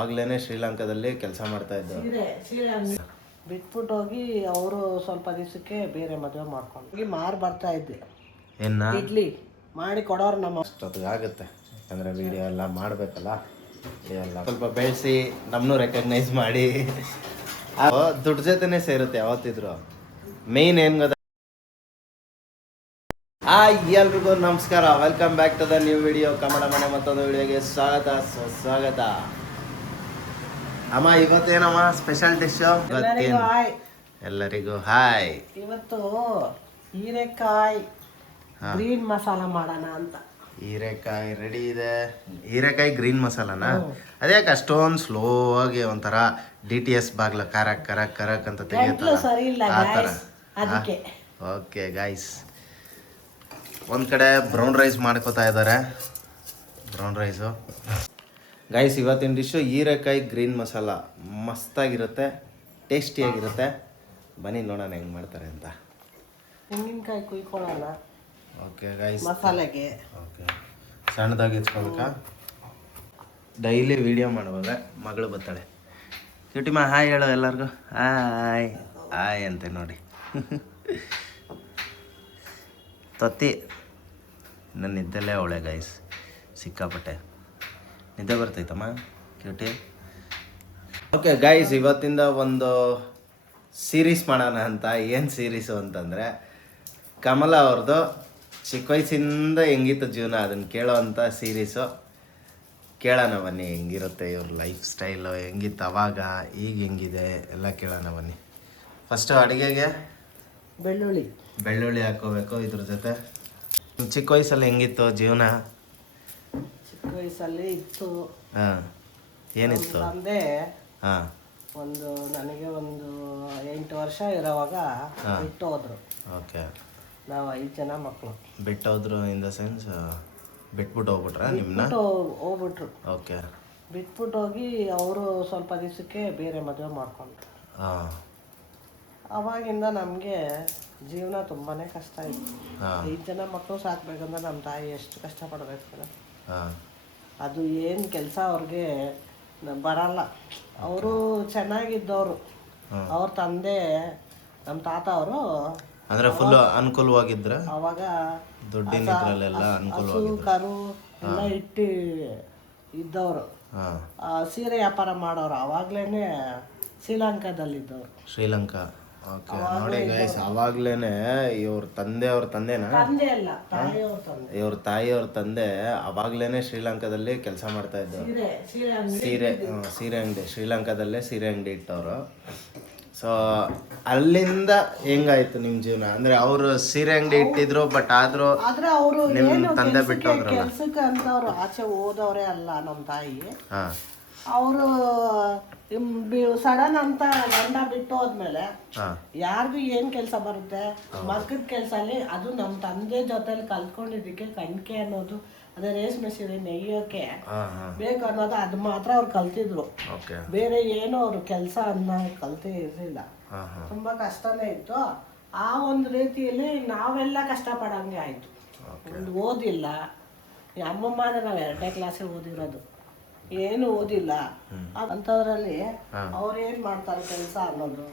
ಆಗ್ಲೇನೆ ಶ್ರೀಲಂಕಾದಲ್ಲಿ ಕೆಲಸ ಮಾಡ್ತಾ ಇದ್ದು. ಬಿಟ್ಬಿಟ್ಟು ಹೋಗಿ ಅವರು ಸ್ವಲ್ಪ ದಿವಸಕ್ಕೆ ಬೇರೆ ಮದುವೆ ಮಾಡ್ಕೊಂಡು ಮಾರು ಬರ್ತಾ ಇದ್ದೆ. ಇಡ್ಲಿ ಮಾಡಿ ಕೊಡೋರು ನಮ್ಮ ಆಗುತ್ತೆ ಯಾಕಂದ್ರೆ ವಿಡಿಯೋ ಎಲ್ಲ ಮಾಡಬೇಕಲ್ಲ, ಎಲ್ಲ ಸ್ವಲ್ಪ ಬೆಳೆಸಿ ನಮ್ಮನ್ನು ರೆಕಗ್ನೈಸ್ ಮಾಡಿ ದುಡ್ಡು ಜೊತೆನೇ ಸೇರುತ್ತೆ ಯಾವತ್ತಿದ್ರು. ಮೇನ್ ಏನು ಗೊತ್ತಾ, ಎಲ್ರಿಗೂ ನಮಸ್ಕಾರ, welcome back to the new video. Kannada ಮನೆ ಮತ್ತೊಂದು ವಿಡಿಯೋಗೆ ಸ್ವಾಗತ. ಅಮ್ಮ ಇವತ್ತೇನಮ್ಮ ಸ್ಪೆಷಲ್ ಡಿಶ್? ಎಲ್ಲರಿಗೂ ಹಾಯ್. ಇವತ್ತು ಹೀರೆಕಾಯಿ ಗ್ರೀನ್ ಮಸಾಲ ಮಾಡೋಣ ಅಂತ. ಹೀರೆಕಾಯಿ ರೆಡಿ ಇದೆ. ಹೀರೆಕಾಯಿ ಗ್ರೀನ್ ಮಸಾಲನ ಅದ್ಯಾಕೆ ಅಷ್ಟೊಂದು ಸ್ಲೋ ಆಗಿ ಒಂಥರ DTS ಬಾಗ್ಲ ಕರಕ್ ಕರಕ್ ಕರಕ್ ಅಂತ ತೆಗಿಯುತ್ತಲ್ಲ ಆ ಥರ. ಓಕೆ ಗಾಯ್ಸ್, ಒಂದು ಕಡೆ ಬ್ರೌನ್ ರೈಸ್ ಮಾಡ್ಕೋತಾ ಇದ್ದಾರೆ. ಬ್ರೌನ್ ರೈಸು ಗೈಸ್, ಇವತ್ತಿನ ಡಿಶ್ಶು ಹೀರೆಕಾಯಿ ಗ್ರೀನ್ ಮಸಾಲ. ಮಸ್ತಾಗಿರುತ್ತೆ, ಟೇಸ್ಟಿಯಾಗಿರುತ್ತೆ. ಬನ್ನಿ ನೋಡೋಣ ಹೆಂಗೆ ಮಾಡ್ತಾರೆ ಅಂತ. ತೆಂಗಿನಕಾಯಿ ಕುಯ್ಕೊಳ್ಳೋಣ. ಓಕೆ ಗೈಸ್, ಮಸಾಲೆಗೆ ಓಕೆ ಸಣ್ಣದಾಗಿ ಇಚ್ಕೊಬೇಕಾ? ಡೈಲಿ ವಿಡಿಯೋ ಮಾಡುವಾಗ ಮಗಳು ಬರ್ತಾಳೆ. ಕ್ಯೂಟಿಮಾ ಹಾಯ್ ಹೇಳೋ ಎಲ್ಲರಿಗೂ. ಹಾಯ್ ಹಾಯ್ ಅಂತೆ ನೋಡಿ. ತೊತ್ತಿ ಇನ್ನು ನಿದ್ದೆಲ್ಲೇ ಅವಳೆ ಗೈಸ್, ಸಿಕ್ಕಾಪಟ್ಟೆ ನಿದ್ದೆ ಬರ್ತೈತಮ್ಮ ಕ್ಯೂಟಿ. ಓಕೆ ಗೈಸ್, ಇವತ್ತಿಂದ ಒಂದು ಸೀರೀಸ್ ಮಾಡೋಣ ಅಂತ. ಏನು ಸೀರೀಸು ಅಂತಂದರೆ, ಕಮಲ ಅವ್ರದ್ದು ಚಿಕ್ಕ ವಯಸ್ಸಿಂದ ಹೆಂಗಿತ್ತು ಜೀವನ ಅದನ್ನು ಕೇಳೋವಂಥ ಸೀರೀಸು. ಕೇಳೋಣ ಬನ್ನಿ ಹೆಂಗಿರುತ್ತೆ ಇವ್ರ ಲೈಫ್ ಸ್ಟೈಲು, ಹೆಂಗಿತ್ತು ಅವಾಗ, ಈಗ ಹೆಂಗಿದೆ ಎಲ್ಲ ಕೇಳೋಣ ಬನ್ನಿ. ಫಸ್ಟು ಅಡುಗೆಗೆ ಬೆಳ್ಳುಳ್ಳಿ ಹಾಕೋಬೇಕು. ಇದ್ರ ಜೊತೆ ಚಿಕ್ಕ ವಯಸ್ಸಲ್ಲಿ ಹೆಂಗಿತ್ತು ಜೀವನ? ಚಿಕ್ಕ ವಯಸ್ಸಲ್ಲಿ ಇತ್ತು. ಹಾಂ, ಏನಿತ್ತು? ತಂದೆ ಹಾಂ, ನನಗೆ ಒಂದು 8 ವರ್ಷ ಇರೋವಾಗ ಬಿಟ್ಟು ಹೋದ್ರು. ಓಕೆ, ನಾವು 5 ಜನ ಮಕ್ಕಳು. ಬಿಟ್ಟೋದ್ರು ಇನ್ ದ ಸೆನ್ಸ್ ಬಿಟ್ಬಿಟ್ಟು ಹೋಗ್ಬಿಟ್ರ ನಿಮ್ಮನ್ನ? ಹೋಗ್ಬಿಟ್ರು. ಓಕೆ, ಬಿಟ್ಬಿಟ್ಟು ಹೋಗಿ ಅವರು ಸ್ವಲ್ಪ ದಿವಸಕ್ಕೆ ಬೇರೆ ಮದುವೆ ಮಾಡ್ಕೊಂಡ್ರು. ಹಾಂ, ಅವಾಗಿಂದ ನಮಗೆ ಜೀವನ ತುಂಬಾ ಕಷ್ಟ ಇತ್ತು. 5 ಜನ ಮಕ್ಕಳು ಸಾಕ್ಬೇಕಂದ್ರೆ ನಮ್ಮ ತಾಯಿ ಎಷ್ಟು ಕಷ್ಟಪಡಬೇಕು. ಹಾಂ, ಅದು ಏನು ಕೆಲಸ ಅವ್ರಿಗೆ ಬರಲ್ಲ. ಅವರು ಚೆನ್ನಾಗಿದ್ದವರು. ಅವ್ರ ತಂದೆ ನಮ್ಮ ತಾತ ಅವರು ಅಂದ್ರೆ ಫುಲ್ ಅನುಕೂಲವಾಗಿದ್ರ ಅವಾಗ ದುಡ್ಡಿನ ಇದ್ರಲ್ಲೆಲ್ಲ ಅನುಕೂಲವಾಗಿ ಕರು ಎಲ್ಲ ಇಟ್ಟು ಇದ್ದವರು. ಸೀರೆ ವ್ಯಾಪಾರ ಮಾಡೋರು. ಅವಾಗ್ಲೇನೆ ಶ್ರೀಲಂಕಾದಲ್ಲಿದ್ದವರು. ಶ್ರೀಲಂಕಾ. ಓಕೆ, ನೋಡಿ ಗೈಸ್, ಅವಾಗ್ಲೇನೆ ಇವ್ರ ತಂದೆನಾ? ತಂದೆ ಅಲ್ಲ, ತಾಯಿಯವ್ರ ತಂದೆ. ಇವ್ರ ತಾಯಿಯವ್ರ ತಂದೆ ಅವಾಗ್ಲೇನೆ ಶ್ರೀಲಂಕಾದಲ್ಲಿ ಕೆಲಸ ಮಾಡ್ತಾ ಇದ್ದವರು. ಸೀರೆ ಅಂಗಡಿ, ಶ್ರೀಲಂಕಾದಲ್ಲೇ ಸೀರೆ ಅಂಗಡಿ ಇಟ್ಟವರು. ಸೊ ಅಲ್ಲಿಂದ ಹೆಂಗಾಯ್ತು ನಿಮ್ಮ ಜೀವನ? ಅಂದ್ರೆ ಅವರು ಸೀರೆ ಅಂಗಡಿ ಇಟ್ಟಿದ್ರು, ಬಟ್ ಆದ್ರೂ ನಿಮ್ಮ ತಂದೆ ಬಿಟ್ಟು ಹೋದ್ರಲ್ಲ. ಕೆಲ್ಸಕ್ಕೆ ಅಂತವ್ರು ಆಚೆ ಹೋದವ್ರೆ ಅಲ್ಲ ನಮ್ಮ ತಾಯಿ. ಹಾಂ, ಅವರು ಸಡನ್ ಅಂತ ಗಂಡ ಬಿಟ್ಟು ಹೋದ್ಮೇಲೆ ಯಾರಿಗೂ ಏನ್ ಕೆಲಸ ಬರುತ್ತೆ? ಮರ್ಕದ ಕೆಲಸ ಅಲ್ಲಿ. ಅದು ನಮ್ಮ ತಂದೆ ಜೊತೆಲಿ ಕಲ್ತ್ಕೊಂಡಿದ್ದಕ್ಕೆ ಕಣ್ಕೆ ಅನ್ನೋದು, ಅದೇ ರೇಷ್ಮೆ ಸೀರೆ ನೇಯೋಕೆ ಬೇಕು ಅನ್ನೋದು, ಅದು ಮಾತ್ರ ಅವ್ರು ಕಲ್ತಿದ್ರು. ಬೇರೆ ಏನೋ ಅವ್ರು ಕೆಲಸ ಅನ್ನ ಕಲ್ತೇ ಇರಲಿಲ್ಲ. ತುಂಬಾ ಕಷ್ಟನೇ ಇತ್ತು. ಆ ಒಂದು ರೀತಿಯಲ್ಲಿ ನಾವೆಲ್ಲ ಕಷ್ಟಪಡಂಗೆ ಆಯ್ತು. ಒಂದು ಓದಿಲ್ಲ. ಅಮ್ಮಮ್ಮ ನಾವು 2ನೇ ಕ್ಲಾಸಲ್ಲಿ ಓದಿರೋದು, ಏನು ಓದಿಲ್ಲ. ಅಂಥದ್ರಲ್ಲಿ ಅವ್ರು ಏನ್ ಮಾಡ್ತಾರೆ ಕೆಲಸ ಅನ್ನೋದು.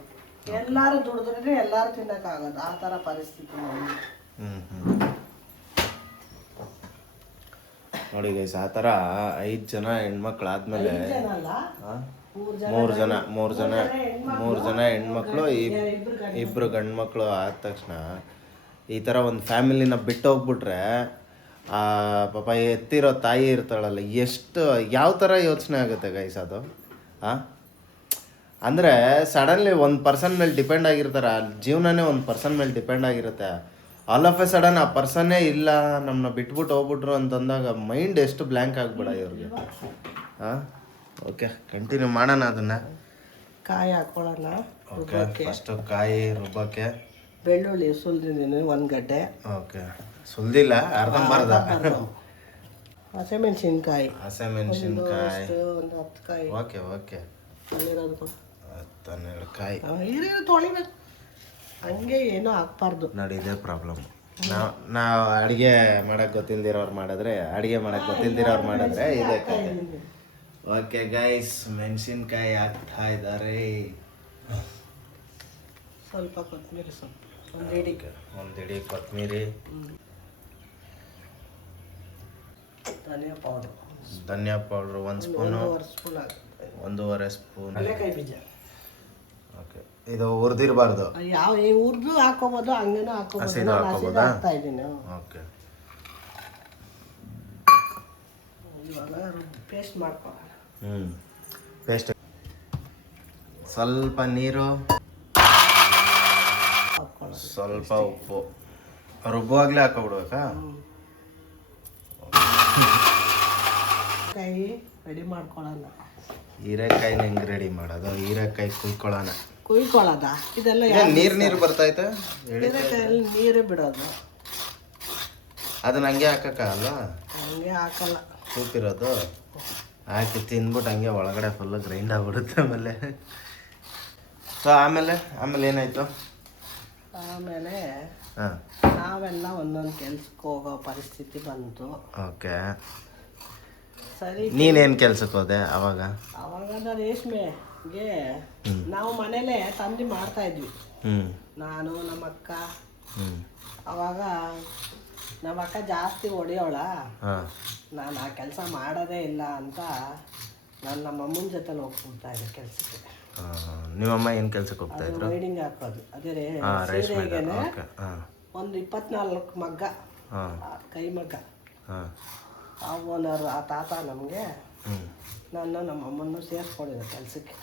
ಎಲ್ಲಾರು ದುಡಿದ್ರೆ ಎಲ್ಲಾರು ತಿನ್ನಕ್ಕಾಗೋದು, ಆ ಥರ ಪರಿಸ್ಥಿತಿ. ನೋಡಿ ಗೈಸ್, ಆ ಥರ 5 ಜನ ಹೆಣ್ಮಕ್ಳಾದ್ಮೇಲೆ 3 ಜನ ಹೆಣ್ಮಕ್ಳು, 2 ಗಂಡ್ಮಕ್ಳು ಆದ ತಕ್ಷಣ ಈ ಥರ ಒಂದು ಫ್ಯಾಮಿಲಿನ ಬಿಟ್ಟು ಹೋಗ್ಬಿಟ್ರೆ ಆ ಪಾಪ ಎತ್ತಿರೋ ತಾಯಿ ಇರ್ತಾಳಲ್ಲ, ಎಷ್ಟು ಯಾವ ಥರ ಯೋಚನೆ ಆಗುತ್ತೆ ಗೈಸ್ ಅದು. ಅಂದರೆ ಸಡನ್ಲಿ ಒಂದು ಪರ್ಸನ್ ಮೇಲೆ ಡಿಪೆಂಡ್ ಆಗಿರ್ತಾರೆ. ಜೀವನನೇ ಒಂದು ಪರ್ಸನ್ ಮೇಲೆ ಡಿಪೆಂಡ್ ಆಗಿರುತ್ತೆ. ಆಲ್ ಆಫ್ ಎ ಸಡನ್ ಆ ಪರ್ಸನ್ನೇ ಇಲ್ಲ, ನಮ್ಮನ್ನ ಬಿಟ್ಬಿಟ್ಟು ಹೋಗ್ಬಿಟ್ರು ಅಂತಂದಾಗ ಮೈಂಡ್ ಎಷ್ಟು ಬ್ಲ್ಯಾಂಕ್ ಆಗ್ಬಿಡ ಇವ್ರಿಗೆ. ಓಕೆ, ಕಂಟಿನ್ಯೂ ಮಾಡೋಣ ಅದನ್ನು. ಕಾಯಿ ಹಾಕೊಳ್ಳೋಣ. ಓಕೆ, ಫಸ್ಟು ಕಾಯಿ ರುಬ್ಬಕ್ಕೆ ಬೆಳ್ಳುಳ್ಳಿ ಸುಲಿದಿದ್ದೀನಿ 1 ಗಡ್ಡೆ. ಓಕೆ, ಸುಲ್ದಿಲ್ಲ, ಅರ್ಧಂಬರ್ಧ. ಹಸಿಮೆಣಸಿನ್ಕಾಯಿ ಒಂದು 10 ಕಾಯಿ. ಓಕೆ, 12 ಕಾಯಿ. ತೊಳಿಬೇಕು, ಹಂಗೆ ಏನೂ ಹಾಕ್ಬಾರ್ದು ನೋಡಿ. ಇದೇ ಪ್ರಾಬ್ಲಮ್. ನಾವು ಅಡುಗೆ ಮಾಡಕ್ಕೆ ಗೊತ್ತಿಲ್ದಿರೋರು ಮಾಡಿದ್ರೆ, ಇದೇ ಕತೆ. ಓಕೆ ಗೈಸ್, ಮೆಣಸಿನ್ಕಾಯಿ ಹಾಕ್ತಾ ಇದ್ದಾರೆ. ಸ್ವಲ್ಪ ಕೊತ್ತಂಬರಿ ಸೊಪ್ಪು ಒಂದಿಡಿ ಕೊತ್ತಂಬರಿ, ಧನಿಯಾ ಪೌಡರ್ 1 ಸ್ಪೂನು, 1.5 ಸ್ಪೂನ್ ಕಡಲೆಕಾಯಿ ಬೀಜ. ಓಕೆ, ಇದು ಹುರಿದಿರಬಾರ್ದು. ಯಾವ ಹುರಿದು ಹಾಕೋಬೋದು, ಹಂಗೇನೂ ಹಾಕೋಬೋದು. ಹಸಿದು ಹಾಕೋಬೋದಾ? ಹಾಕ್ತಾ ಇದ್ದೀನಿ. ಓಕೆ, ಇವಾಗ ಪೇಸ್ಟ್ ಮಾಡ್ಕೊಳ್ಳೋಣ. ಪೇಸ್ಟ್. ಸ್ವಲ್ಪ ನೀರು, ಸ್ವಲ್ಪ ಉಪ್ಪು. ರುಬ್ಬುವಾಗಲೇ ಹಾಕೊಬಿಡ್ಬೇಕಾ? ಕಾಯಿ ರೆಡಿ ಮಾಡ್ಕೊಳ್ಳೋಣ. ಹೀರೆಕಾಯಿನ ಹೆಂಗೆ ರೆಡಿ ಮಾಡೋದು? ಹೀರೆಕಾಯಿ ಕುಯ್ಕೊಳ್ಳೋದ? ಇದೆಲ್ಲ ನೀರು ಬರ್ತೈತೆ. ಹೀರೆಕಾಯಲ್ಲಿ ನೀರೇ ಬಿಡೋದು. ಅದನ್ನ ಹಂಗೆ ಹಾಕಕ್ಕಾಗಲ್ಲ? ಹಂಗೆ ಹಾಕಲ್ಲ. ಸೂಪಿರೋದು ಹಾಕಿ ತಿಂದ್ಬಿಟ್ಟು ಹಂಗೆ ಒಳಗಡೆ ಫುಲ್ಲು ಗ್ರೈಂಡ್ ಆಗ್ಬಿಡುತ್ತೆ. ಸೊ ಆಮೇಲೆ ಏನಾಯ್ತು? ಆಮೇಲೆ ಹಾಂ, ನಾವೆಲ್ಲ ಒಂದೊಂದು ಕೆಲ್ಸಕ್ಕೆ ಹೋಗೋ ಪರಿಸ್ಥಿತಿ ಬಂತು. ಓಕೆ, ಸರಿ. ನೀನೇನು ಕೆಲ್ಸಕ್ಕೆ ಹೋದೆ ಅವಾಗ? ಅವಾಗ ರೇಷ್ಮೆಗೆ ನಾವು ಮನೇಲೆ ತಂದು ಮಾಡ್ತಾ ಇದ್ವಿ. ನಾನು ನಮ್ಮ ಅಕ್ಕ. ಅವಾಗ ನಮ್ಮ ಅಕ್ಕ ಜಾಸ್ತಿ ಹೊಡೆಯೋಳ. ನಾನು ಆ ಕೆಲಸ ಮಾಡೋದೇ ಇಲ್ಲ ಅಂತ ನಾನು ನಮ್ಮ ಅಮ್ಮನ ಜೊತೆ ಹೋಗ್ಬಿಡ್ತಾ ಇದ್ದೆ ಕೆಲಸಕ್ಕೆ. ನಿಮ್ಮಮ್ಮ ಏನು ಕೆಲ್ಸಕ್ಕೆ ಹೋಗ್ತಾ ಇದ್ರು? ವೈಡಿಂಗ್ ಹಾಕೋದು. ಅದೇ ಸೀರೆಗೆನೆ ಒಂದು 24 ಮಗ್ಗ, ಕೈ ಮಗ್ಗ. ಆ ಓನರ್, ಆ ತಾತ ನಮಗೆ ನನ್ನ ನಮ್ಮ ಅಮ್ಮನ್ನು ಸೇರಿಸ್ಕೊಂಡಿದ್ರು ಕೆಲಸಕ್ಕೆ.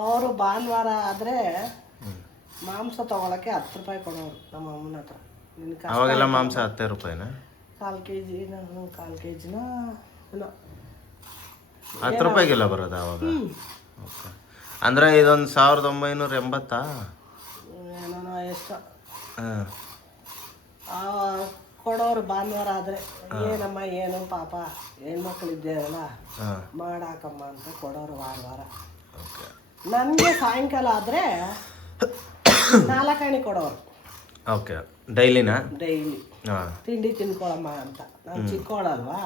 ಅವರು ಭಾನುವಾರ ಆದರೆ ಮಾಂಸ ತೊಗೊಳಕ್ಕೆ 10 ರೂಪಾಯಿ ಕೊಡೋರು ನಮ್ಮ ಅಮ್ಮನ ಹತ್ರ. ಅವಾಗೆಲ್ಲ ಮಾಂಸ 10 ರೂಪಾಯಿನ? 1/4 ಕೆಜಿನ 10 ರೂಪಾಯಿಗೆಲ್ಲ ಬರೋದು ಅವಾಗ? ಓಕೆ, ಅಂದರೆ ಇದೊಂದು 1980 ಏನೋ ಎಷ್ಟು ಕೊಡೋರು ಭಾನುವಾರ ಆದರೆ. ಏನಮ್ಮ ಏನು ಪಾಪ ಹೆಣ್ಮಕ್ಳು ಇದ್ದೇವಲ್ಲ, ಮಾಡಾಕಮ್ಮ ಅಂತ ಕೊಡೋರು ವಾರ. ನನಗೆ ಸಾಯಂಕಾಲ ಆದರೆ 4 ಆಣೆ ಕೊಡೋರು. ಓಕೆ, ಡೈಲಿನಾ? ಡೈಲಿ ತಿಂಡಿ ತಿನ್ಕೊಳಮ್ಮ ಅಂತ. ನಾನು ಚಿಕ್ಕೋಳಲ್ವಾ,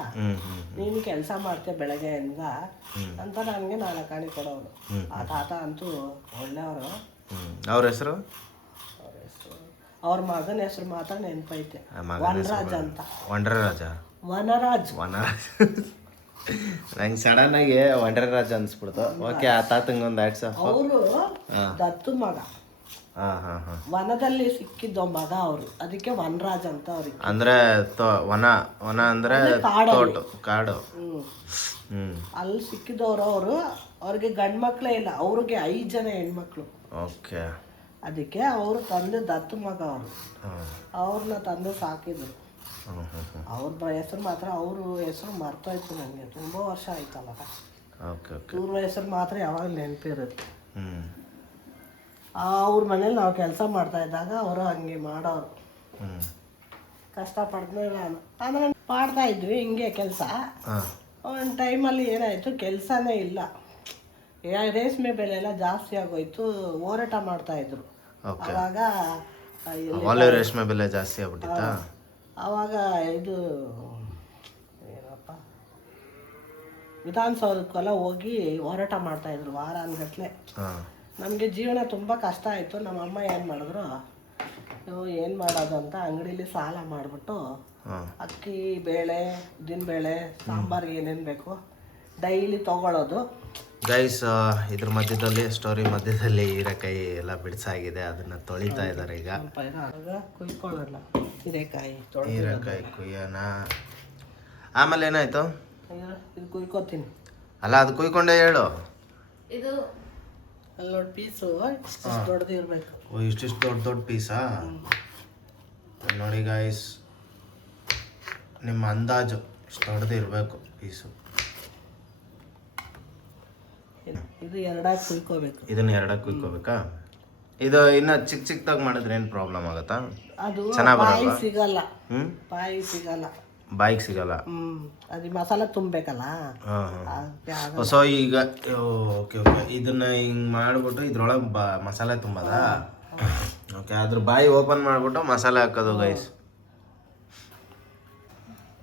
ನೀನು ಕೆಲಸ ಮಾಡ್ತೇ ಬೆಳಗ್ಗೆಯಿಂದ ಅಂತ ನನಗೆ 4 ಆಣೆ ಕೊಡೋರು. ಆ ತಾತ ಅಂತೂ ಒಳ್ಳೆಯವರು. ಅವ್ರ ಹೆಸರು? ಅವ್ರ ಮಗನ ಹೆಸರು ಮಾತ್ರ ನೆನಪೈತೆ, ವನರಾಜ್ ಅಂತ. ವನರಾಜ್ ನಂಗೆ ಸಡನ್ ಆಗಿ ವಂಡರರಾಜ್ ಅನ್ಸ್ಬಿಡ್ತು. ಓಕೆ, ಆ ತಾತಂಗೊಂದು ಹ್ಯಾಟ್ಸ್ ಆಫ್. ಅವರು ದತ್ತು ಮಗ, ವನದಲ್ಲಿ ಸಿಕ್ಕಿದ್ದ ಮಗ ಅವರು, ಅದಕ್ಕೆ ವನರಾಜ್ ಅಂತ ಅವ್ರಿಗೆ. ಅಂದ್ರೆ ವನ ಅಂದ್ರೆ ಕಾಡು. ಅಲ್ಲಿ ಸಿಕ್ಕಿದವರು ಅವರು. ಅವ್ರಿಗೆ ಗಂಡು ಮಕ್ಳೇ ಇಲ್ಲ, ಅವ್ರಿಗೆ 5 ಜನ ಹೆಣ್ಮಕ್ಳು. ಓಕೆ, ಅದಕ್ಕೆ ಅವರು ತಂದೆ ದತ್ತು ಮಗ ಅವರು. ಅವ್ರನ್ನ ತಂದೆ ಸಾಕಿದ್ರು. ಅವ್ರ ಹೆಸರು ಮಾತ್ರ, ಅವರು ಹೆಸರು ಮರ್ತೋಯ್ತು ನನಗೆ, ತುಂಬ ವರ್ಷ ಆಯ್ತಲ್ಲ. ಪೂರ್ವ ಹೆಸರು ಮಾತ್ರ ಯಾವಾಗ ನೆನಪಿರುತ್ತೆ. ಅವ್ರ ಮನೇಲಿ ನಾವು ಕೆಲಸ ಮಾಡ್ತಾ ಇದ್ದಾಗ ಅವರು ಹಂಗೆ ಮಾಡೋರು. ಕಷ್ಟಪಡ್ದೇ ನಾನು ಆಮೇಲೆ ಮಾಡ್ತಾ ಇದ್ವಿ ಹಿಂಗೆ ಕೆಲಸ. ಒಂದು ಟೈಮಲ್ಲಿ ಏನಾಯಿತು, ಕೆಲಸನೇ ಇಲ್ಲ. ರೇಷ್ಮೆ ಬೆಲೆ ಎಲ್ಲ ಜಾಸ್ತಿ ಆಗೋಯ್ತು, ಹೋರಾಟ ಮಾಡ್ತಾ ಇದ್ರು. ಅವಾಗ ರೇಷ್ಮೆ ಬೆಲೆ ಜಾಸ್ತಿ ಆಗ್ಬಿಟ್ಟಿತ್ತ. ಅವಾಗ ಇದು ಏನಪ್ಪ, ವಿಧಾನಸೌಧಕ್ಕೆಲ್ಲ ಹೋಗಿ ಹೋರಾಟ ಮಾಡ್ತಾ ಇದ್ರು ವಾರ ಅನ್ಗಟ್ಲೆ. ನಮಗೆ ಜೀವನ ತುಂಬ ಕಷ್ಟ ಆಯಿತು. ನಮ್ಮ ಅಮ್ಮ ಏನು ಮಾಡಿದ್ರು, ಏನು ಮಾಡೋದು ಅಂತ ಅಂಗಡೀಲಿ ಸಾಲ ಮಾಡಿಬಿಟ್ಟು ಅಕ್ಕಿ, ಬೇಳೆ, ಉದ್ದಿನಬೇಳೆ, ಸಾಂಬಾರು ಏನೇನು ಬೇಕು ಡೈಲಿ ತೊಗೊಳೋದು. ಗೈಸ್, ಇದ್ರ ಸ್ಟೋರಿ ಮಧ್ಯದಲ್ಲಿ ಹೀರೆಕಾಯಿ ಎಲ್ಲ ಬಿಡಿಸಾಗಿದೆ, ಅದನ್ನ ತೊಳಿತಾ ಇದ್ದಾರೆ ಈಗ. ಕುಯ್ಕೊಳ್ಳೋಣ ಹೀರೆಕಾಯಿ ಕುಯ್ಯೋಣ. ಆಮೇಲೆ ಏನಾಯ್ತು? ಇದು ಕುಯ್ಕೋತೀನಿ. ಅಲ್ಲ, ಅದು ಕುಯ್ಕೊಂಡೆ ಹೇಳು. ಇದು ಅಲ್ಲಿ ನೋಡಿ, ಪೀಸು ಇಷ್ಟು ದೊಡ್ಡದು ಇರಬೇಕು. ಇಷ್ಟಿಷ್ಟು ದೊಡ್ಡ ಪೀಸಾ? ನೋಡಿ ಗೈಸ್, ನಿಮ್ಮ ಅಂದಾಜು ಇಷ್ಟು ದೊಡ್ಡದು ಇರಬೇಕು ಪೀಸು. ಇದು 2 ಕುಯ್ಕೋಬೇಕು. ಇದನ್ನ 2 ಕುಯ್ಕೋಬೇಕಾ? ಇದು ಇನ್ನ ಚಿಕ್ಕದಾಗಿ ಮಾಡಿದ್ರೆ ಏನು ಪ್ರಾಬ್ಲಮ್ ಆಗುತ್ತಾ? ಅದು ಚೆನ್ನಾಗಿ ಸಿಗಲ್ಲ. ಬಾಯಿಗೆ ಸಿಗಲ್ಲ. ಅದು ಮಸಾಲ ತುಂಬಬೇಕಲ್ಲ. ಸೊ ಈಗ ಓಕೆ, ಇದನ್ನ ಹಿಂಗ್ ಮಾಡ್ಬಿಟ್ಟು ಇದ್ರೊಳಗೆ ಮಸಾಲೆ ತುಂಬದಾ? ಓಕೆ, ಅದ್ರ ಬಾಯಿ ಓಪನ್ ಮಾಡ್ಬಿಟ್ಟು ಮಸಾಲೆ ಹಾಕೋದು ಗೈಸ್.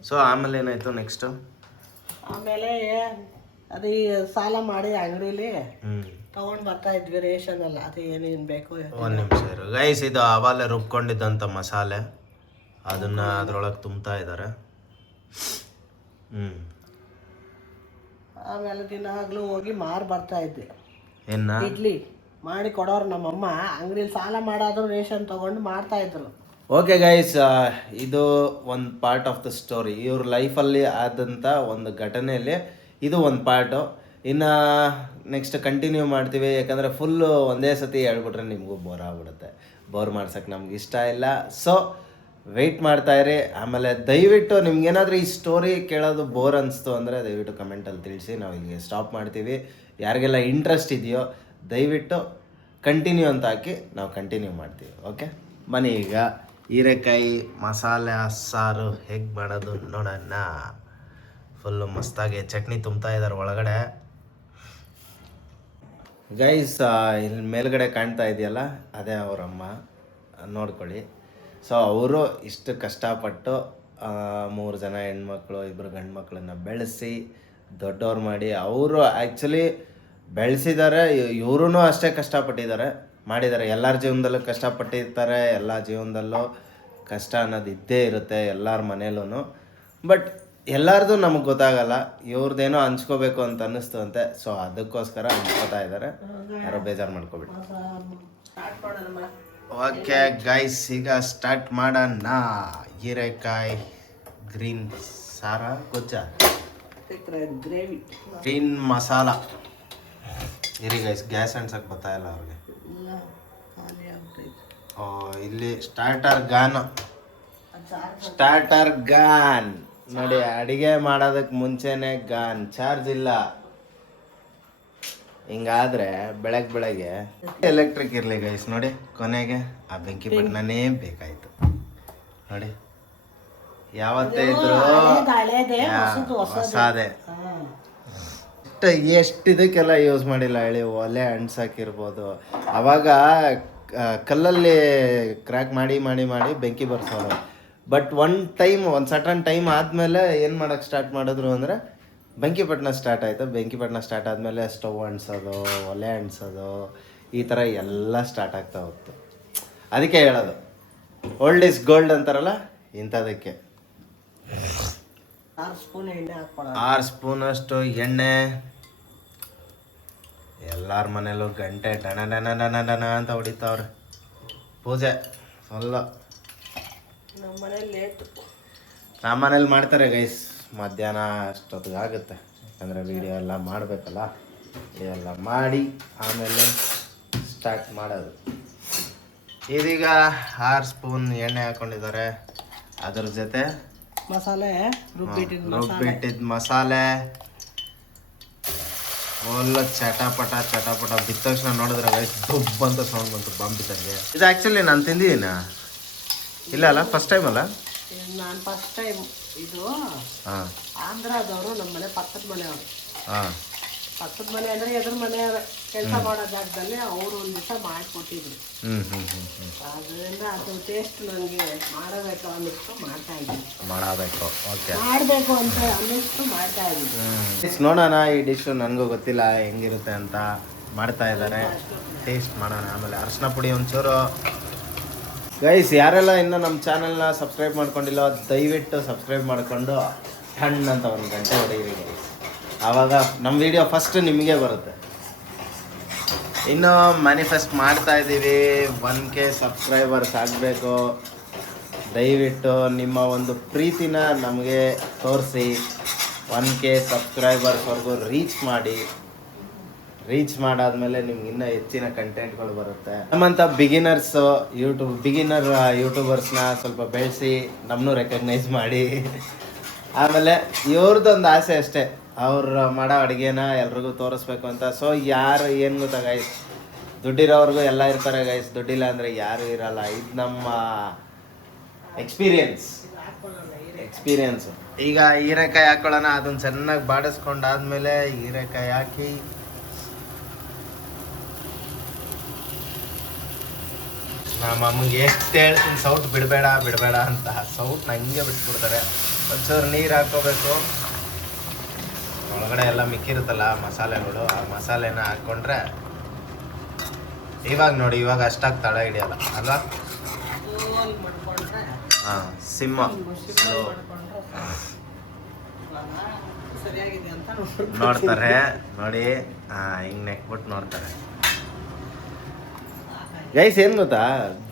ಸೊ ಆಮೇಲೆ ಏನಾಯ್ತು ನೆಕ್ಸ್ಟ್? ಆಮೇಲೆ ಅದೇ ಸಾಲ ಮಾಡಿ ಅಂಗಡಿಲಿ ಹ್ಞೂ ತಗೊಂಡ್ ಬರ್ತಾ ಇದ್ವಿ ರೇಷನ್ ಎಲ್ಲ ಅದು ಏನೇನು ಬೇಕೋ ಒಂದು ನಿಮಿಷ ಇರು ಗೈಸ್, ಇದು ಆವಾಲೆ ರುಬ್ಕೊಂಡಿದ್ದಂಥ ಮಸಾಲೆ ಅದನ್ನು ಅದ್ರೊಳಗೆ ತುಂಬ್ತಾ ಇದ್ದಾರೆ. ಆಮೇಲೆ ದಿನಾಗ್ಲೂ ಹೋಗಿ ಮಾರು ಬರ್ತಾ ಇದ್ದೆ. ಏನ ಇಡ್ಲಿ ಮಾಡಿ ಕೊಡೋರು ನಮ್ಮಮ್ಮ ಅಂಗಡಿಲಿ ಸಾಲ ಮಾಡಾದ್ರು ರೇಷನ್ ತಗೊಂಡು ಮಾಡ್ತಾ ಇದ್ರು. ಓಕೆ ಗೈಸ್, ಇದು ಒಂದು ಪಾರ್ಟ್ ಆಫ್ ದ ಸ್ಟೋರಿ. ಇವ್ರ ಲೈಫಲ್ಲಿ ಆದಂಥ ಒಂದು ಘಟನೆಯಲ್ಲಿ ಇದು ಒಂದು ಪಾರ್ಟು. ಇನ್ನು ನೆಕ್ಸ್ಟ್ ಕಂಟಿನ್ಯೂ ಮಾಡ್ತೀವಿ, ಯಾಕಂದರೆ ಫುಲ್ಲು ಒಂದೇ ಸತಿ ಹೇಳ್ಬಿಟ್ರೆ ನಿಮಗೂ ಬೋರ್ ಆಗ್ಬಿಡುತ್ತೆ. ಬೋರ್ ಮಾಡ್ಸೋಕ್ಕೆ ನಮ್ಗೆ ಇಷ್ಟ ಇಲ್ಲ. ಸೊ ವೆಯ್ಟ್ ಮಾಡ್ತಾಯಿರಿ. ಆಮೇಲೆ ದಯವಿಟ್ಟು ನಿಮ್ಗೇನಾದರೂ ಈ ಸ್ಟೋರಿ ಕೇಳೋದು ಬೋರ್ ಅನಿಸ್ತು ಅಂದರೆ ದಯವಿಟ್ಟು ಕಮೆಂಟಲ್ಲಿ ತಿಳಿಸಿ. ನಾವು ಇಲ್ಲಿಗೆ ಸ್ಟಾಪ್ ಮಾಡ್ತೀವಿ. ಯಾರಿಗೆಲ್ಲ ಇಂಟ್ರೆಸ್ಟ್ ಇದೆಯೋ ದಯವಿಟ್ಟು ಕಂಟಿನ್ಯೂ ಅಂತ ಹಾಕಿ ನಾವು ಕಂಟಿನ್ಯೂ ಮಾಡ್ತೀವಿ. ಓಕೆ, ಬನ್ನಿ ಈಗ ಹೀರೆಕಾಯಿ ಮಸಾಲೆ ಸಾರು ಹೇಗೆ ಮಾಡೋದು ನೋಡೋಣ. ಫುಲ್ಲು ಮಸ್ತಾಗಿ ಚಟ್ನಿ ತುಂಬ್ತಾ ಇದ್ದಾರೆ ಒಳಗಡೆ. ಗೈಸ್, ಇಲ್ಲಿ ಮೇಲ್ಗಡೆ ಕಾಣ್ತಾ ಇದೆಯಲ್ಲ ಅದೇ ಅವರಮ್ಮ, ನೋಡ್ಕೊಳ್ಳಿ. ಸೊ ಅವರು ಇಷ್ಟು ಕಷ್ಟಪಟ್ಟು 3 ಜನ ಹೆಣ್ಮಕ್ಳು 2 ಗಂಡು ಮಕ್ಕಳನ್ನ ಬೆಳೆಸಿ ದೊಡ್ಡವ್ರು ಮಾಡಿ, ಅವರು ಆ್ಯಕ್ಚುಲಿ ಬೆಳೆಸಿದ್ದಾರೆ. ಇವ್ರೂ ಅಷ್ಟೇ ಕಷ್ಟಪಟ್ಟಿದ್ದಾರೆ, ಮಾಡಿದ್ದಾರೆ. ಎಲ್ಲರ ಜೀವನದಲ್ಲೂ ಕಷ್ಟಪಟ್ಟಿರ್ತಾರೆ, ಎಲ್ಲ ಜೀವನದಲ್ಲೂ ಕಷ್ಟ ಅನ್ನೋದು ಇದ್ದೇ ಇರುತ್ತೆ ಎಲ್ಲರ ಮನೇಲೂ. ಬಟ್ ಎಲ್ಲರದು ನಮಗೆ ಗೊತ್ತಾಗಲ್ಲ. ಇವ್ರದ್ದೇನೋ ಹಂಚ್ಕೋಬೇಕು ಅಂತ ಅನ್ನಿಸ್ತು ಅಂತೆ. ಸೊ ಅದಕ್ಕೋಸ್ಕರ ಹಂಚ್ಕೋತಾ ಇದ್ದಾರೆ. ಯಾರೋ ಬೇಜಾರು ಮಾಡ್ಕೊಬಿಟ್ಟು. ಓಕೆ ಗೈಸ್, ಈಗ ಸ್ಟಾರ್ಟ್ ಮಾಡೋಣ. ಹೀರೆಕಾಯಿ ಗ್ರೀನ್ ಸಾರ ಗೊಜ್ಜ, ಗ್ರೇವಿ, ಗ್ರೀನ್ ಮಸಾಲ. ಇರಿ ಗೈಸ್, ಗ್ಯಾಸ್ ಅನ್ಸಕ್ಕೆ ಗೊತ್ತಾಯಿಲ್ಲ ಅವ್ರಿಗೆ. ಇಲ್ಲಿ ಸ್ಟಾರ್ಟರ್ ಗಾನ್ ನೋಡಿ. ಅಡಿಗೆ ಮಾಡೋದಕ್ಕೆ ಮುಂಚೆನೆ ಗಾನ್ ಚಾರ್ಜ್ ಇಲ್ಲ. ಹಿಂಗಾದ್ರೆ ಬೆಳಗ್ಗೆ ಎಲೆಕ್ಟ್ರಿಕ್ ಇರಲಿ ಗೈಸ್. ನೋಡಿ, ಕೊನೆಗೆ ಆ ಬೆಂಕಿ ಬಣ್ಣನೇ ಬೇಕಾಯ್ತು. ನೋಡಿ, ಯಾವತ್ತೇ ಇದ್ರು ಹೊಸದೇ. ಎಷ್ಟು ಇದಕ್ಕೆಲ್ಲ ಯೂಸ್ ಮಾಡಿಲ್ಲ ಹೇಳಿ. ಒಲೆ ಅಣ್ಸಕ್ಕಿರ್ಬೋದು. ಅವಾಗ ಕಲ್ಲಲ್ಲಿ ಕ್ರ್ಯಾಕ್ ಮಾಡಿ ಬೆಂಕಿ ಬರ್ಸೋರು. ಬಟ್ ಒಂದು ಸಟನ್ ಟೈಮ್ ಆದಮೇಲೆ ಏನು ಮಾಡೋಕ್ಕೆ ಸ್ಟಾರ್ಟ್ ಮಾಡಿದ್ರು ಅಂದರೆ ಬೆಂಕಿಪಟ್ಟಣ ಸ್ಟಾರ್ಟ್ ಆಯಿತು. ಬೆಂಕಿಪಟ್ಟಣ ಸ್ಟಾರ್ಟ್ ಆದಮೇಲೆ ಸ್ಟವ್ ಅಂಟಿಸೋದು, ಒಲೆ ಅಂಟಿಸೋದು, ಈ ಥರ ಎಲ್ಲ ಸ್ಟಾರ್ಟ್ ಆಗ್ತಾ ಹೋಗ್ತು. ಅದಕ್ಕೆ ಹೇಳೋದು ಓಲ್ಡ್ ಈಸ್ ಗೋಲ್ಡ್ ಅಂತಾರಲ್ಲ, ಇಂಥದಕ್ಕೆ. 6 ಸ್ಪೂನಷ್ಟು ಎಣ್ಣೆ. ಎಲ್ಲರ ಮನೇಲೂ ಗಂಟೆ ಡಣ ಅಂತ ಹೊಡಿತಾವ್ರೆ. ಪೂಜೆ ಫುಲ್ಲು ನಮ್ಮ ಮನೇಲಿ ಮಾಡ್ತಾರೆ ಗೈಸ್. ಮಧ್ಯಾಹ್ನ ಅಷ್ಟೊತ್ತಿಗೆ ಆಗುತ್ತೆ, ಯಾಕಂದರೆ ವೀಡಿಯೋ ಎಲ್ಲ ಮಾಡಬೇಕಲ್ಲ. ಇದೆಲ್ಲ ಮಾಡಿ ಆಮೇಲೆ ಸ್ಟಾರ್ಟ್ ಮಾಡೋದು. ಇದೀಗ 6 ಸ್ಪೂನ್ ಎಣ್ಣೆ ಹಾಕ್ಕೊಂಡಿದ್ದಾರೆ. ಅದ್ರ ಜೊತೆ ಮಸಾಲೆ ರುಬ್ಬಿಟ್ಟಿದ್ದ ಮಸಾಲೆ. ಒಳ್ಳೆ ಚಟಪಟ ಬಿದ್ದ ತಕ್ಷಣ ನೋಡಿದ್ರೆ ಗೈಸ್ ದುಬ್ಬ ಅಂತ ಸೌಂಡ್ ಬಂತು, ಬಾಂಬ್ ಬಿದ್ದಂಗೆ. ಇದು ಆ್ಯಕ್ಚುಲಿ ನಾನು ತಿಂದಿದ್ದೀನ ಇಲ್ಲ ಅಲ್ಲ, ಫಸ್ಟ್ ಟೈಮ್ ಅಲ್ಲ. ನಾನು ಫಸ್ಟ್ ಟೈಮ್. ಇದು ಹಾಂ, ಆಂಧ್ರದವರು ನಮ್ಮ ಮನೆ ಪಕ್ಕದ ಮನೆಯವರು. ಹಾಂ, ಪಕ್ಕದ ಮನೆ ಅಂದರೆ ಎದುರು ಮನೆಯವರು ಕೆಲಸ ಮಾಡೋ ಜಾಗದಲ್ಲಿ ಅವರು ಒಂದು ದಿವಸ ಮಾಡಿಕೊಟ್ಟಿದ್ರು. ಅದರಿಂದ ಅದು ಟೇಸ್ಟ್ ನನಗೆ ಮಾಡಬೇಕು ಅನ್ನಿಸ್ತು, ಮಾಡ್ತಾ ಇದ್ದೀನಿ. ಮಾಡಬೇಕು ಅಂತ ಅನ್ನಿಸ್ತು, ಮಾಡ್ತಾ ಇದ್ದೀನಿ. ನೋಡೋಣ ಈ ಡಿಶ್ಶು. ನನಗೂ ಗೊತ್ತಿಲ್ಲ ಹೆಂಗಿರುತ್ತೆ ಅಂತ. ಮಾಡ್ತಾ ಇದ್ದಾರೆ, ಟೇಸ್ಟ್ ಮಾಡೋಣ. ಆಮೇಲೆ ಅರಿಶಿನ ಪುಡಿ ಒಂಚೂರು. ಗೈಸ್, ಯಾರೆಲ್ಲ ಇನ್ನೂ ನಮ್ಮ ಚಾನಲ್ನ ಸಬ್ಸ್ಕ್ರೈಬ್ ಮಾಡ್ಕೊಂಡಿಲ್ಲ ದಯವಿಟ್ಟು ಸಬ್ಸ್ಕ್ರೈಬ್ ಮಾಡಿಕೊಂಡು ಹಣ್ಣು ಅಂತ 1 ಗಂಟೆ ಹೊಡೆಯಿರಿ ಗೈಸ್. ಆವಾಗ ನಮ್ಮ ವಿಡಿಯೋ ಫಸ್ಟ್ ನಿಮಗೆ ಬರುತ್ತೆ. ಇನ್ನು ಮ್ಯಾನಿಫೆಸ್ಟ್ ಮಾಡ್ತಾ ಇದ್ದೀವಿ. 1K ಸಬ್ಸ್ಕ್ರೈಬರ್ಸ್ ಆಗಬೇಕು. ದಯವಿಟ್ಟು ನಿಮ್ಮ ಒಂದು ಪ್ರೀತಿನ ನಮಗೆ ತೋರಿಸಿ 1K ಸಬ್ಸ್ಕ್ರೈಬರ್ಸ್ವರೆಗೂ ರೀಚ್ ಮಾಡಿ. ರೀಚ್ ಮಾಡಾದ್ಮೇಲೆ ನಿಮ್ಗೆ ಇನ್ನೂ ಹೆಚ್ಚಿನ ಕಂಟೆಂಟ್ಗಳು ಬರುತ್ತೆ. ನಮ್ಮಂಥ ಬಿಗಿನರ್ ಯೂಟ್ಯೂಬರ್ಸ್ನ ಸ್ವಲ್ಪ ಬೆಳೆಸಿ ನಮ್ಮನ್ನು ರೆಕಗ್ನೈಸ್ ಮಾಡಿ. ಆಮೇಲೆ ಇವ್ರದ್ದೊಂದು ಆಸೆ ಅಷ್ಟೇ, ಅವ್ರು ಮಾಡೋ ಅಡುಗೆನ ಎಲ್ರಿಗೂ ತೋರಿಸ್ಬೇಕು ಅಂತ. ಸೊ ಯಾರು ಏನು ಗೊತ್ತಾ ಗೈಸ್, ದುಡ್ಡಿರೋವ್ರಿಗೂ ಎಲ್ಲ ಇರ್ತಾರೆ ಗೈಸ್, ದುಡ್ಡಿಲ್ಲ ಅಂದರೆ ಯಾರೂ ಇರಲ್ಲ. ಇದು ನಮ್ಮ ಎಕ್ಸ್ಪೀರಿಯನ್ಸು. ಈಗ ಹೀರೆಕಾಯಿ ಹಾಕೊಳ್ಳೋಣ. ಅದನ್ನು ಚೆನ್ನಾಗಿ ಬಾಡಿಸ್ಕೊಂಡಾದ್ಮೇಲೆ ಹೀರೆಕಾಯಿ ಹಾಕಿ ನಮ್ಮ ಅಮ್ಮಗೆ ಎಷ್ಟು ಹೇಳ್ತೀನಿ ಸೌಟ್ ಬಿಡಬೇಡ ಅಂತ. ಸೌಟ್ ಹಂಗೆ ಬಿಟ್ಬಿಡ್ತಾರೆ. ಒಂಚೂರು ನೀರು ಹಾಕ್ಕೋಬೇಕು. ಒಳಗಡೆ ಎಲ್ಲ ಮಿಕ್ಕಿರುತ್ತಲ್ಲ ಮಸಾಲೆಗಳು, ಆ ಮಸಾಲೆನ ಹಾಕ್ಕೊಂಡ್ರೆ ಇವಾಗ ನೋಡಿ, ಇವಾಗ ಅಷ್ಟಾಗಿ ತಡ ಹಿಡಿಯಲ್ಲ ಅಲ್ವಾ? ಗೋಲ್ ಮಾಡ್ಕೊಂಡ್ರೆ ಹಾಂ, ಸಿಮ್ಮ ಮುಷಿಮಲ್ ಮಾಡ್ಕೊಂಡ್ರೆ ಇವಾಗ ಸರಿಯಾಗಿದೆ ಅಂತ ನೋಡ್ತಾರೆ ನೋಡಿ. ಹಿಂಗೆ ನೆಕ್ಬಿಟ್ಟು ನೋಡ್ತಾರೆ. ಗೈಸ್ ಏನು ಗೊತ್ತಾ,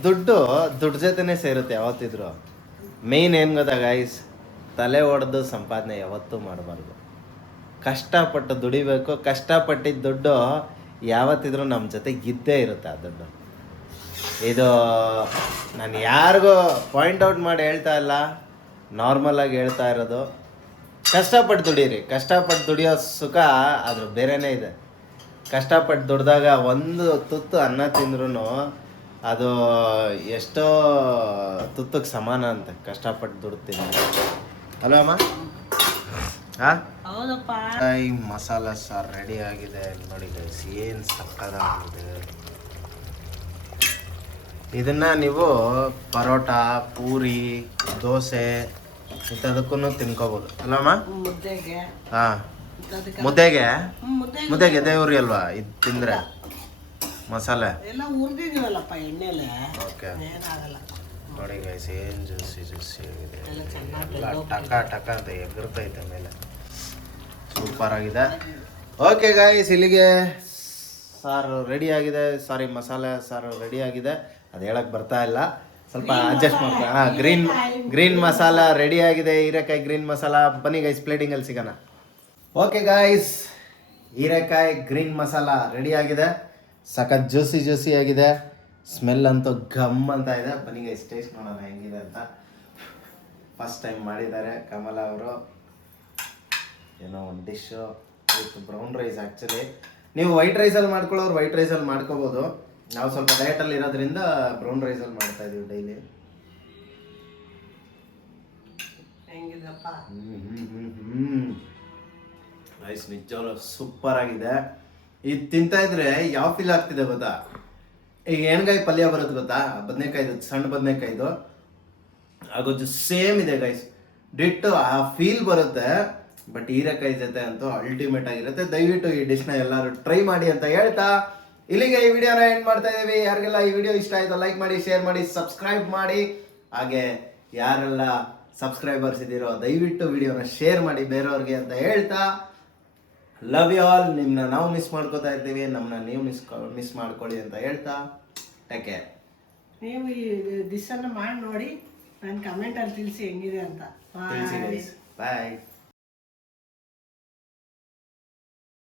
ದುಡ್ಡು ಜೊತೆನೇ ಸೇರುತ್ತೆ ಯಾವತ್ತಿದ್ರು. ಮೇಯ್ನ್ ಏನು ಗೊತ್ತಾ ಗೈಸ್, ತಲೆ ಹೊಡೆದು ಸಂಪಾದನೆ ಯಾವತ್ತೂ ಮಾಡಬಾರ್ದು. ಕಷ್ಟಪಟ್ಟು ದುಡಿಬೇಕು. ಕಷ್ಟಪಟ್ಟಿದ್ದ ದುಡ್ಡು ಯಾವತ್ತಿದ್ರೂ ನಮ್ಮ ಜೊತೆ ಇದ್ದೇ ಇರುತ್ತೆ. ಆ ದುಡ್ಡು ಇದು ನಾನು ಯಾರಿಗೂ ಪಾಯಿಂಟ್ ಔಟ್ ಮಾಡಿ ಹೇಳ್ತಾ ಇಲ್ಲ, ನಾರ್ಮಲಾಗಿ ಹೇಳ್ತಾ ಇರೋದು. ಕಷ್ಟಪಟ್ಟು ದುಡೀರಿ. ಕಷ್ಟಪಟ್ಟು ದುಡಿಯೋ ಸುಖ ಅದ್ರ ಬೇರೆನೇ ಇದೆ. ಕಷ್ಟಪಟ್ಟು ದುಡ್ದಾಗ ಒಂದು ತುತ್ತು ಅನ್ನ ತಿಂದ್ರೂ ಅದು ಎಷ್ಟೋ ತುತ್ತಕ್ಕೆ ಸಮಾನ ಅಂತ. ಕಷ್ಟಪಟ್ಟು ದುಡ್ತೀನಿ ಅಲ್ವಾ ಅಮ್ಮ? ಹಾಂ, ಹೌದಪ್ಪ. ಈ ಮಸಾಲ ಸಾರು ರೆಡಿ ಆಗಿದೆ ನೋಡಿ ಗೈಸ್, ಏನು ಸಕ್ಕತ್ತಾಗಿದೆ. ಇದನ್ನು ನೀವು ಪರೋಟ, ಪೂರಿ, ದೋಸೆ ಇಂಥದಕ್ಕೂ ತಿನ್ಕೋಬೋದು ಅಲ್ಲಮ್ಮ? ಮುದ್ದೆಗೆ ಹಾಂ, ಇಂಥದಕ್ಕೆ ಮುದ್ದೆಗೆ ಎದೆ ಉರಿ ಅಲ್ವಾ ಇದು ತಿಂದರೆ ಮಸಾಲೆ? ಎಲ್ಲ ಹುರಿದಿದೀವಲ್ಲಪ್ಪ ಎಣ್ಣೆಲೆ, ಓಕೆ ಏನಾಗಲ್ಲ. ನೋಡಿ ಗೈಸ್, ಏನು ಜ್ಯೂಸಿ ಆಗಿದೆ. ಎಲ್ಲ ಚೆನ್ನಾಗಿ ಎಲ್ಲ ಟಕ ಅಂತ ಎಗರ್ತೈತೆ ಮೇಲೆ. ಸೂಪರ್ ಆಗಿದೆ. ಓಕೆ ಗೈಸ್, ಇಲ್ಲಿಗೆ ಸಾರು ರೆಡಿ ಆಗಿದೆ. ಸಾರಿ, ಮಸಾಲೆ ಸಾರು ರೆಡಿ ಆಗಿದೆ. ಅದು ಹೇಳಕ್ ಬರ್ತಾ ಇಲ್ಲ, ಸ್ವಲ್ಪ ಅಡ್ಜಸ್ಟ್ ಮಾಡ್ಕೊ. ಗ್ರೀನ್ ಮಸಾಲ ರೆಡಿ ಆಗಿದೆ. ಹೀರೆಕಾಯಿ ಗ್ರೀನ್ ಮಸಾಲ. ಬನ್ನಿ ಗೈಸ್, ಪ್ಲೇಟಿಂಗಲ್ಲಿ ಸಿಗೋಣ. ಓಕೆ ಗೈಸ್, ಹೀರೆಕಾಯಿ ಗ್ರೀನ್ ಮಸಾಲ ರೆಡಿ ಆಗಿದೆ. ಸಖತ್ ಜ್ಯೂಸಿ ಆಗಿದೆ. ಸ್ಮೆಲ್ ಅಂತೂ ಗಮ್ ಅಂತ ಇದೆ. ಬನ್ನಿ ಗೈಸ್, ಟೇಸ್ಟ್ ನೋಡೋಣ ಹೆಂಗಿದೆ ಅಂತ. ಫಸ್ಟ್ ಟೈಮ್ ಮಾಡಿದ್ದಾರೆ ಕಮಲ ಅವರು. ಏನೋ ಒಂದು dish with brown rice. Actually ನೀವು ವೈಟ್ ರೈಸಲ್ಲಿ ಮಾಡ್ಕೊಳ್ಳೋರು ವೈಟ್ ರೈಸಲ್ಲಿ ಮಾಡ್ಕೋಬೋದು. ನಾವು ಸ್ವಲ್ಪ ಡಯಟಲ್ಲಿ ಇರೋದ್ರಿಂದ ಬ್ರೌನ್ ರೈಸಲ್ಲಿ ಮಾಡ್ತಾ ಇದೀವಿ ಡೈಲಿ. ಹೆಂಗಿದಪ್ಪ? ರೈಸ್ ನಿಜವಾಗ್ಲೂ ಸೂಪರ್ ಆಗಿದೆ. ಇದು ತಿಂತಾ ಇದ್ರೆ ಯಾವ ಫೀಲ್ ಆಗ್ತಿದೆ ಗೊತ್ತಾ? ಈಗ ಎಣ್ಗಾಯಿ ಪಲ್ಯ ಬರುತ್ತೆ ಗೊತ್ತಾ, ಬದನೆಕಾಯ್ದು, ಸಣ್ಣ ಬದನೆಕಾಯ್ದು, ಆಗೋದು ಸೇಮ್ ಇದೆ ಗೈಸ್. ಡಿಟ್ಟು ಆ ಫೀಲ್ ಬರುತ್ತೆ. ಬಟ್ ಹೀರೆಕಾಯಿ ಜೊತೆ ಅಂತೂ ಅಲ್ಟಿಮೇಟ್ ಆಗಿರುತ್ತೆ. ದಯವಿಟ್ಟು ಈ ಡಿಶ್ನ ಎಲ್ಲರೂ ಟ್ರೈ ಮಾಡಿ ಅಂತ ಹೇಳ್ತಾ ಇಲ್ಲಿಗೆ ಈ ವಿಡಿಯೋನ ಎಂಡ್ ಮಾಡ್ತಾ ಇದೀವಿ. ಯಾರಿಗೆಲ್ಲ ಈ ವಿಡಿಯೋ ಇಷ್ಟ ಆಯ್ತು ಲೈಕ್ ಮಾಡಿ, ಶೇರ್ ಮಾಡಿ, ಸಬ್ಸ್ಕ್ರೈಬ್ ಮಾಡಿ. ಹಾಗೆ ಯಾರೆಲ್ಲ ಸಬ್ಸ್ಕ್ರೈಬರ್ಸ್ ಇದ್ದೀರೋ ದಯವಿಟ್ಟು ವಿಡಿಯೋನ ಶೇರ್ ಮಾಡಿ ಬೇರೆಯವ್ರಿಗೆ ಅಂತ ಹೇಳ್ತಾ, ಲವ್ ಯು ಆಲ್. ನಿಮ್ಮನ್ನ ನಾವು ಮಿಸ್ ಮಾಡ್ಕೋತಾ ಇರ್ತೀವಿ, ನಮ್ಮನ್ನ ನೀವು ಮಿಸ್ ಮಾಡ್ಕೊಳ್ಳಿ ಅಂತ ಹೇಳ್ತಾ, ಟೇಕ್ ಕೇರ್. ನೀವು ಈ ಡಿಶನ್ನು ಮಾಡಿ ನೋಡಿ, ನನ್ನ ಕಮೆಂಟಲ್ಲಿ ತಿಳಿಸಿ ಹೆಂಗಿದೆ ಅಂತ. ಬಾಯ್.